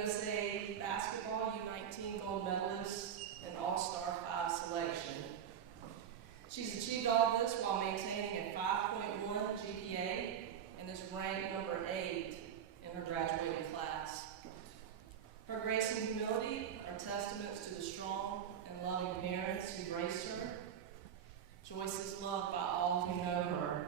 USA Basketball U19 gold medalist and All-Star 5 selection. She's achieved all this while maintaining a 5.1 GPA and is ranked number 8 in her graduating class. Her grace and humility are testaments to the strong and loving parents who raised her. Joyce is loved by all who know her.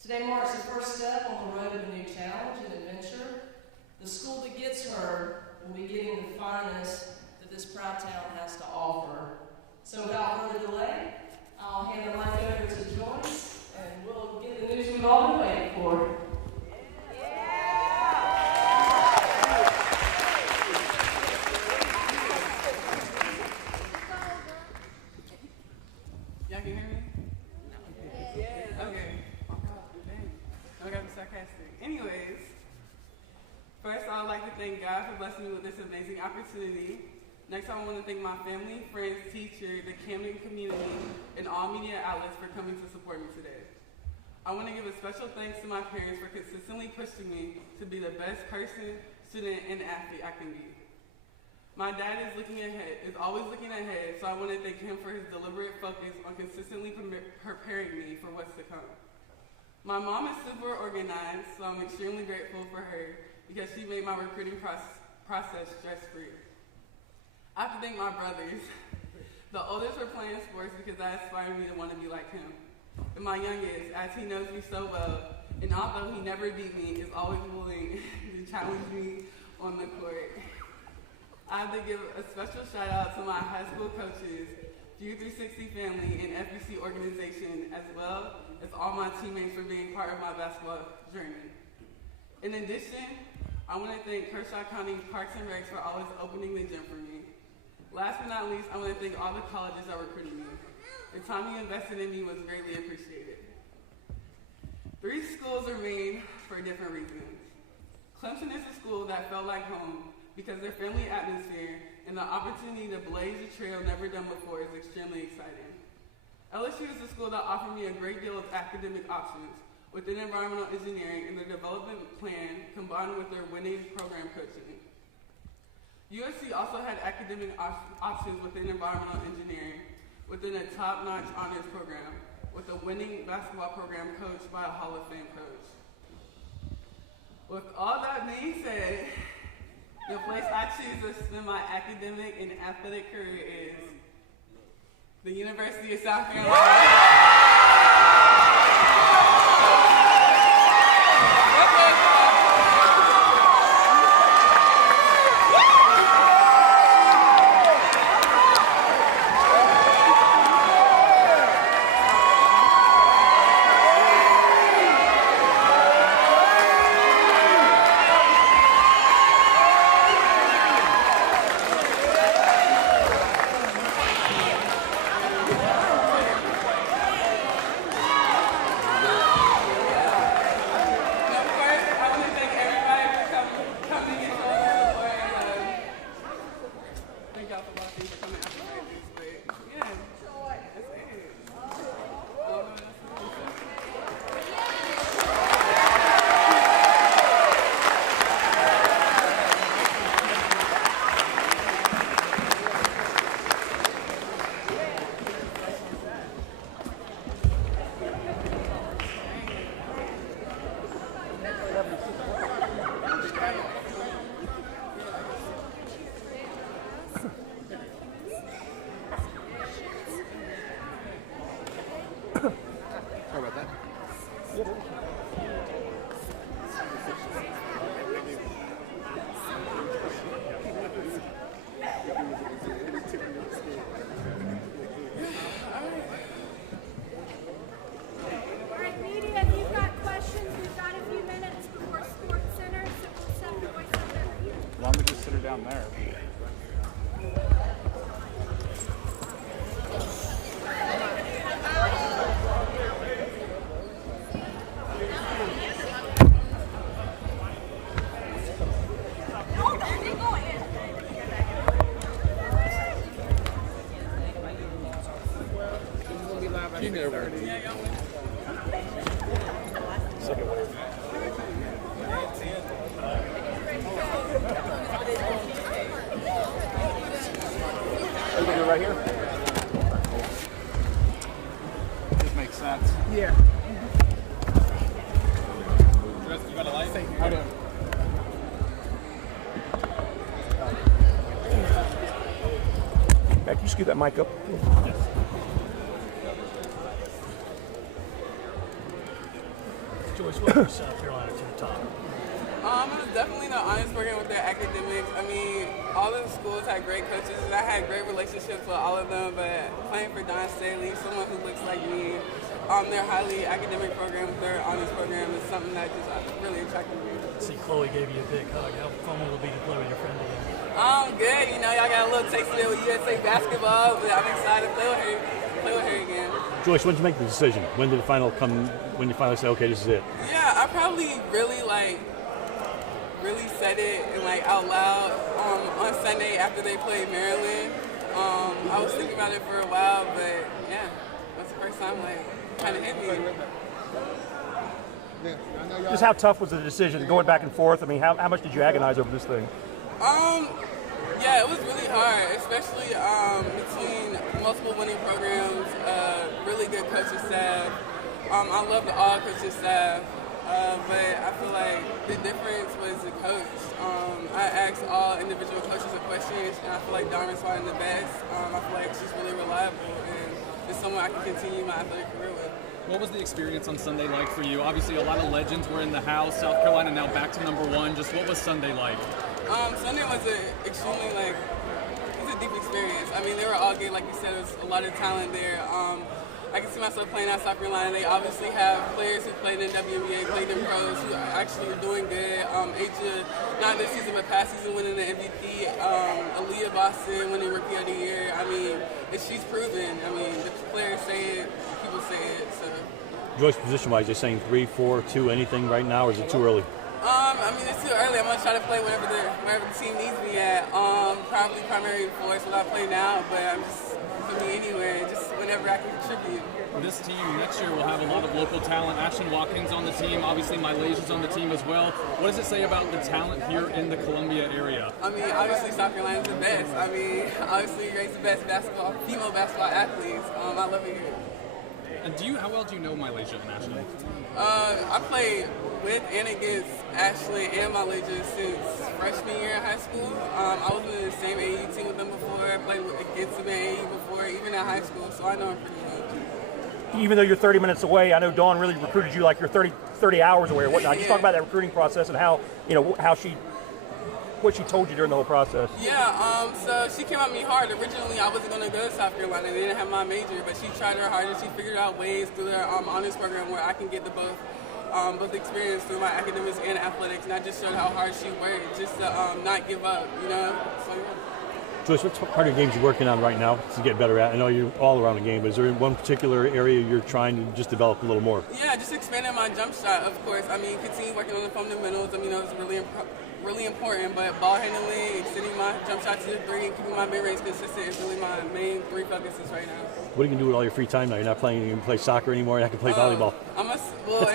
Today marks the first step on the road of a new challenge and adventure. The school that gets her will be getting the finest that this proud town has to offer. So without further delay, I'll hand the mic over to Joyce, and we'll get the news we've all been waiting for. Y'all can hear me? Okay. I gotta be sarcastic. Anyways, first I would like to thank God for blessing me with this amazing opportunity. Next, I want to thank my family, friends, teacher, the Camden community, and all media outlets for coming to support me today. I want to give a special thanks to my parents for consistently pushing me to be the best person, student, and athlete I can be. My dad is always looking ahead, so I want to thank him for his deliberate focus on consistently preparing me for what's to come. My mom is super organized, so I'm extremely grateful for her because she made my recruiting process stress-free. I have to thank my brothers. The oldest were playing sports because that inspired me to want to be like him. And my youngest, as he knows me so well, and although he never beat me, is always willing to challenge me on the court. I have to give a special shout out to my high school coaches, View 360 family, and FBC organization, as well as all my teammates for being part of my basketball journey. In addition, I want to thank Kershaw County Parks and Recs for always opening the gym for me. Last but not least, I want to thank all the colleges that recruited me. The time you invested in me was greatly appreciated. 3 schools are made for different reasons. Clemson is a school that felt like home because their family atmosphere and the opportunity to blaze a trail never done before is extremely exciting. LSU is a school that offered me a great deal of academic options within environmental engineering and their development plan combined with their winning program coaching. USC also had academic options within environmental engineering within a top-notch honors program with a winning basketball program coached by a Hall of Fame coach. With all that being said, the place I choose to spend my academic and athletic career is the University of South Carolina. Down there. You never. Second wave. right here? This makes sense. Yeah. You got a light? I do. Can you scoot that mic up? Yes. Joyce, what was South Carolina to the top? It was definitely the honors program with their academics. I mean, all of the schools had great coaches, and I had great relationships with all of them, but playing for Don Staley, someone who looks like me, their highly academic program, their honors program is something that just really attracted me. See, Chloe gave you a big hug. How fun will it be to play with your friend again? Good. You know, y'all got a little taste of it with USA basketball, but I'm excited to play with her again. Joyce, when did you make the decision? When did the final come? When you finally say, okay, this is it? Yeah, I probably really said it and out loud on Sunday after they played Maryland. I was thinking about it for a while, but yeah, that's the first time kind of hit me. Just how tough was the decision going back and forth? I mean, how much did you agonize over this thing? Yeah, it was really hard, especially between multiple winning programs, really good coaching staff. I love the all coaching staff, but I feel like the difference was the coach. I asked all individual coaches a questions, and I feel like Dawn responded the best. I feel like she's really reliable, and it's someone I can continue my athletic career with. What was the experience on Sunday like for you? Obviously, a lot of legends were in the house. South Carolina now back to #1. Just what was Sunday like? Sunday was extremely it was a deep experience. I mean, they were all good, like you said. There was a lot of talent there. I can see myself playing at South Carolina. They obviously have players who played in WNBA, played in pros, who actually are doing good. Asia, not this season, but past season, winning the MVP. Aaliyah Boston winning Rookie of the Year. I mean, she's proven. I mean, the players say it, people say it. So. Joyce, position-wise, you're saying 3, 4, 2, anything right now, or is it too early? I mean, it's too early. I'm gonna try to play wherever the team needs me at. Probably primary four is what I play now, but I'm just put me anywhere, just whenever I can contribute. This team next year will have a lot of local talent. Ashton Watkins on the team, obviously Malaysia's on the team as well. What does it say about the talent here in the Columbia area? I mean, obviously South Carolina's the best. I mean, obviously you raise the best female basketball athletes. I love it here. And how well do you know Malaysia and Ashton? I played with and against Ashley and Malaysia since freshman year in high school. I was in the same AAU team with them before. I played against them in AAU before, even in high school, so I know them pretty well. Even though you're 30 minutes away, I know Dawn really recruited you like you're 30 hours away or whatnot. Just talk about that recruiting process and how what she told you during the whole process. Yeah, so she came at me hard. Originally, I wasn't going to go to South Carolina. They didn't have my major, but she tried her hardest. She figured out ways through their honors program where I can get the both experience through my academics and athletics, and I just showed how hard she worked, just to not give up, So, yeah. Joyce, what part of games you're working on right now to get better at? I know you're all around the game, but is there one particular area you're trying to just develop a little more? Yeah, just expanding my jump shot, of course. I mean, continue working on the fundamentals. I mean, it's really important, but ball handling, extending my jump shot to the three, and keeping my mid-range consistent is really my main three focuses right now. What are you going to do with all your free time now? You're not playing, you can play soccer anymore, you're not going to play volleyball.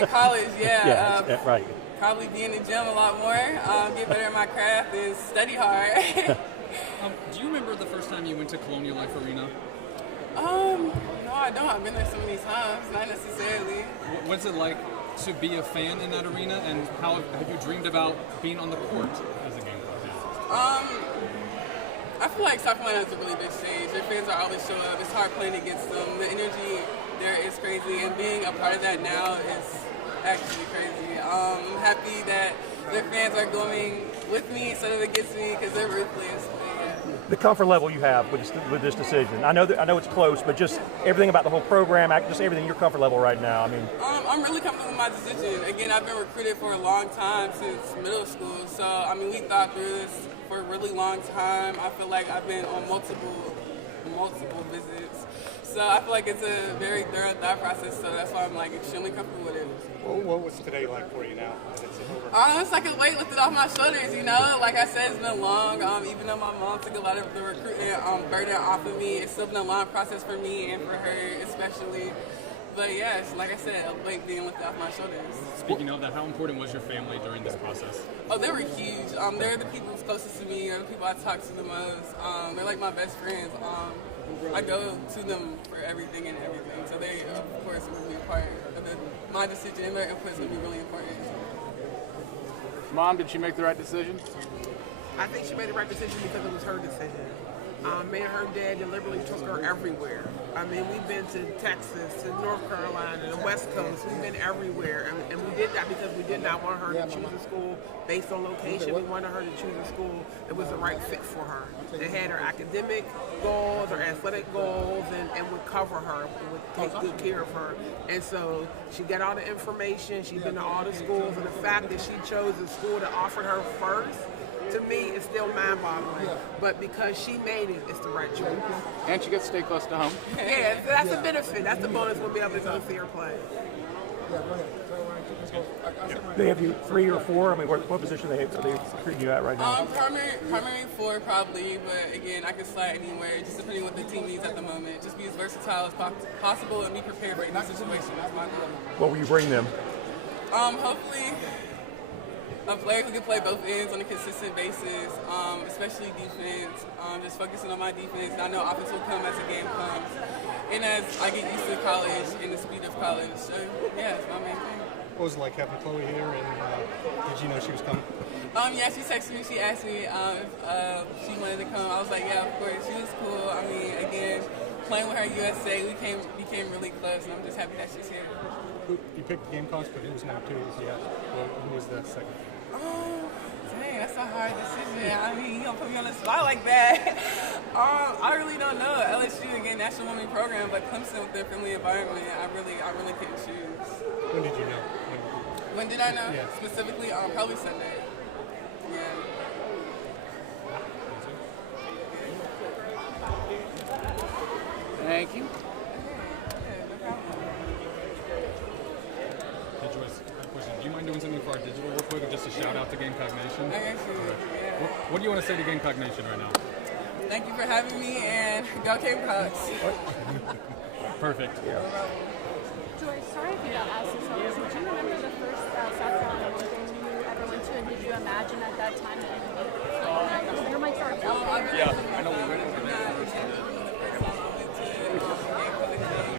In college, yeah. Yeah, right. Probably be in the gym a lot more, get better at my craft, and study hard. Do you remember the first time you went to Colonial Life Arena? No, I don't. I've been there so many times, not necessarily. What's it like to be a fan in that arena, and how have you dreamed about being on the court as a Gamecock fan? I feel like South Carolina has a really big stage. Their fans are always show up. It's hard playing against them. The energy there is crazy, and being a part of that now is actually crazy. I'm happy that their fans are going with me instead of against me because they're ruthless. The comfort level you have with this decision. I know it's close, but just everything about the whole program, just everything, your comfort level right now. I mean, I'm really comfortable with my decision. Again, I've been recruited for a long time since middle school, so I mean we thought through this for a really long time. I feel like I've been on multiple visits, so I feel like it's a very thorough thought process. So that's why I'm extremely comfortable with it. Well, what was today like for you now? It's like a weight lifted off my shoulders, Like I said, it's been long. Even though my mom took a lot of the recruiting burden off of me, it's still been a long process for me and for her especially. But yes, like I said, a weight being lifted off my shoulders. Speaking of that, how important was your family during this process? Oh, they were huge. They're the people closest to me. They're the people I talk to the most. They're like my best friends. I go to them for everything and everything. So they, of course, will be a part of my decision, and their inputs will be really important. Mom, did she make the right decision? I think she made the right decision because it was her decision. Me and her dad deliberately took her everywhere. I mean, we've been to Texas, to North Carolina, the West Coast. We've been everywhere. And we did that because we did not want her to choose a school based on location. We wanted her to choose a school that was the right fit for her. That had her academic goals, her athletic goals, and would cover her, would take good care of her. And so she got all the information. She's been to all the schools. And the fact that she chose a school that offered her first, to me, it's still mind-boggling. But because she made it, it's the right choice. And she gets to stay close to home. Yeah, so that's a benefit. That's the bonus we'll be able to go see her play. They have you 3 or 4. I mean, what position are they treating you at right now? Primary 4 probably, but again, I can slide anywhere, just depending on what the team needs at the moment. Just be as versatile as possible and be prepared for any situation. That's my goal. What will you bring them? Hopefully, a player who can play both ends on a consistent basis, especially defense. Just focusing on my defense. I know offense will come as the game comes, and as I get used to college and the speed of college. So yeah, it's my main thing. What was it like having Chloe here, and did you know she was coming? Yeah, she texted me. She asked me if she wanted to come. I was like, yeah, of course. She was cool. I mean, again, playing with her at USA, we became really close, and I'm just happy that she's here. You picked the Gamecocks, but who was number 2? Who was the second? Oh, dang, that's a hard decision. I mean, you don't put me on the spot like that. I really don't know. LSU, again, National Women's Program, but Clemson with their friendly environment, I really couldn't choose. When did you know? When did I know? Yeah. Specifically, probably Sunday. Yeah. Thank you. Hey Joyce, quick question. Do you mind doing something for our digital real quick, just a shout out to Gamecock Nation? I actually, yeah. What do you want to say to Gamecock Nation right now? Thank you for having me, and go Gamecocks. Perfect. Yeah. Joyce, sorry if you got asked this already. Do you remember the first South Carolina game you ever went to, and did you imagine at that time that you